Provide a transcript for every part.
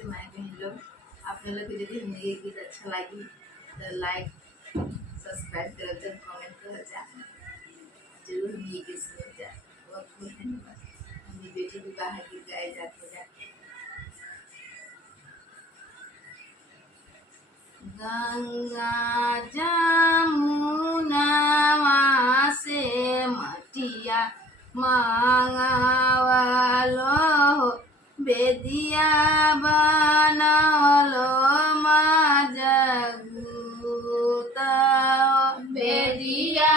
नमस्ते माय बहन लोग। आप लोग के यदि हमने ये गीत अच्छा लगी तो लाइक सब्सक्राइब कर जा, कमेंट कर जा, जरूर हम ये गीत सुन जा। बहुत बहुत धन्यवाद। मेरी बेटी विवाह गीत गाए जाते जा। गंगा जमुना से मटिया मांगवालो बेदिया बनलो मजगूत बेदिया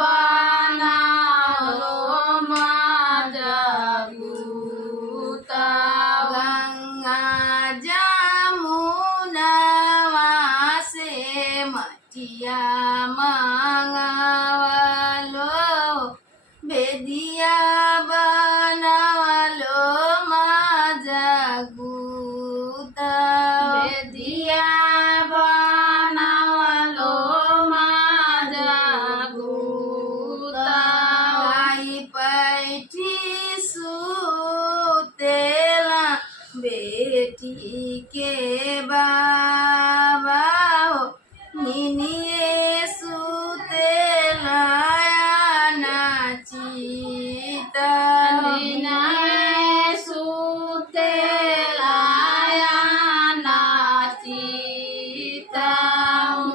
बनालो मजगूत गंगा जमुना से मटिया मांगवालो बेदिया बनवालो मजगूत बेदिया बनालो मजगूत गाई पैठी सुतेला बेटी के बाबा हो निनिए सुतेला नाचिता नीनाए सुतेलाया नाचिता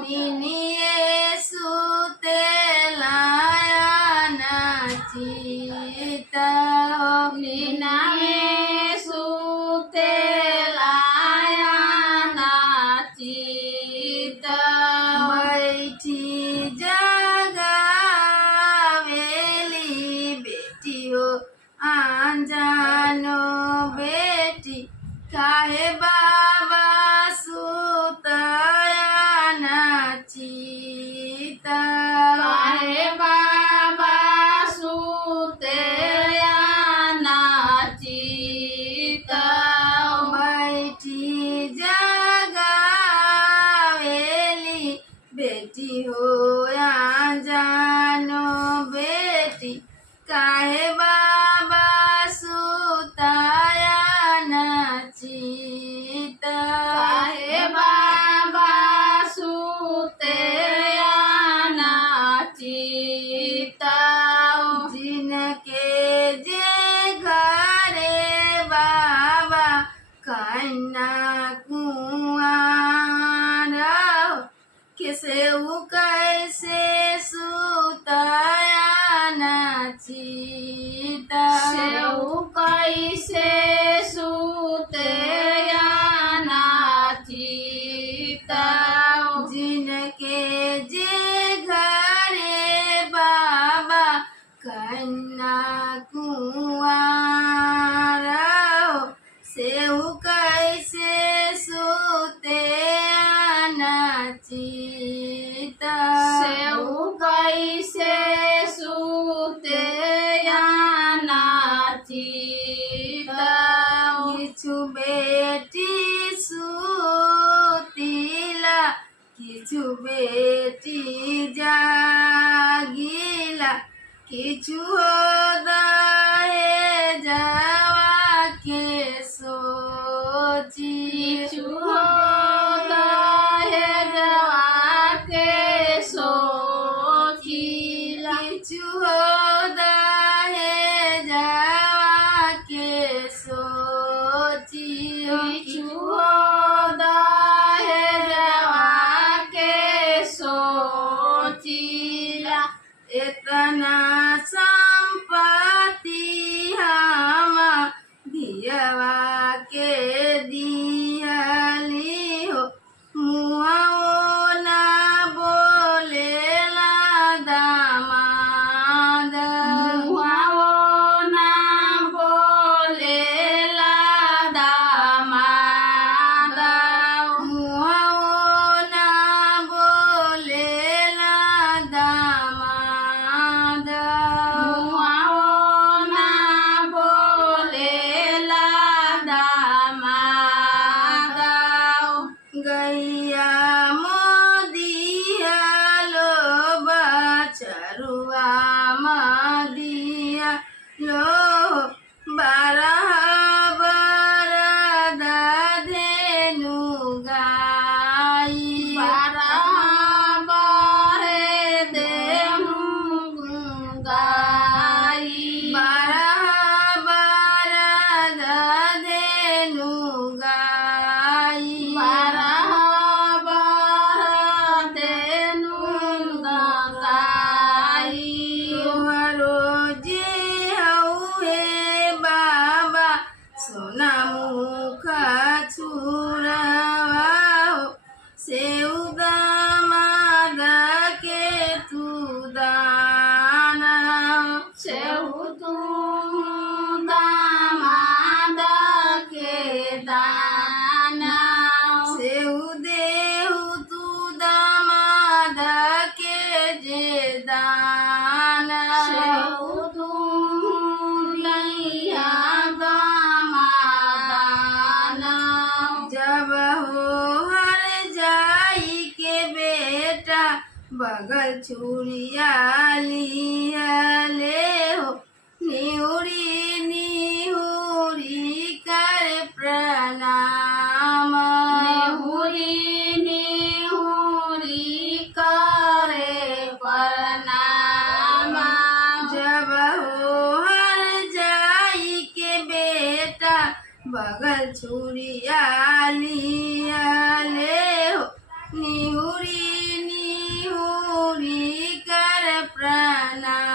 निनिए सुतेला नाचिता नीनाए सुतेलाया नाचिता बैठी जगावेली बेटी हो आंजानो बेटी काहे बाबा सुतया नाचिता काहे बाबा सुतेया नाचिता बैठी जगावेली बेटी हो जानो बेटी काहे बाबा सुताया नाचिता काहे बाबा सुतेया नाचिता जिनके जे घरे बाबा कन्या कुआर कैसे वो कैसे सुताया नाचिता सेऊ कैसे सुतेया नाचिता जिनके जे घरे बाबा कन्या कुआर सेऊ कैसे सुते नाचिता सेऊ कैसे सुतेया नाचिता किछु बेटी सुतिला किछु बेटी जागिला किछु दहे जावा के सोची दहे जवा के सोचिला किछु दहे जावा के सोची दहे जवा के सोचिला इतना संपत्ति हम दियवा के दियली हो मुँह ना बोलेला दामाद मुहावो ना बोलेला दामाद मुँह ना बोलेला दामाद मुहावो ना बोलेला दामाद बगल छुरिया लिया ले हो निहुरी निहुरी कर प्रणाम निहुरी निहुरी करे प्रणाम जब हो हर जाई के बेटा बगल छुरिया लिया ले हो निहुरी निहुरी कर प्रणाम